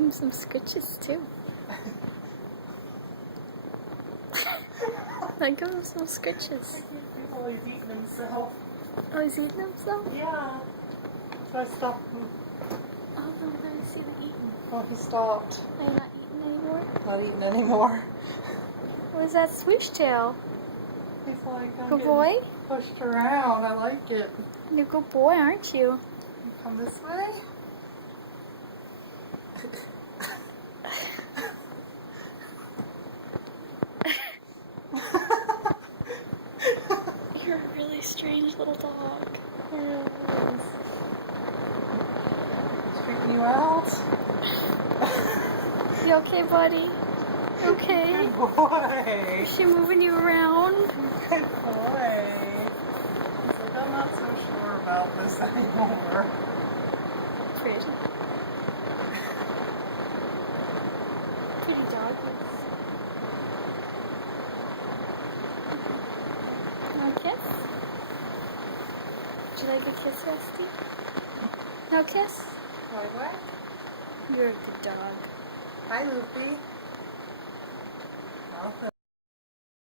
give him some scritches too. Like, give him some scritches. Oh, he's eating himself. Oh, he's eating himself? Yeah. So I stopped him. Oh, no, let me see the eating. Oh, he stopped. Are you not eating anymore? Not eating anymore. What is that swoosh tail? He's like, I'm Good getting boy? pushed around. I like it. You're a good boy, aren't you? You come this way. You're a really strange little dog. He really is. Straighten you out. You okay, buddy? Okay? Good boy. Is she moving you around? Good boy. He's like, I'm not so sure about this anymore. Pretty. Pretty dog. Want a kiss? Would you like a kiss, Rusty? No kiss? What? You're a good dog. Hi, Loopy.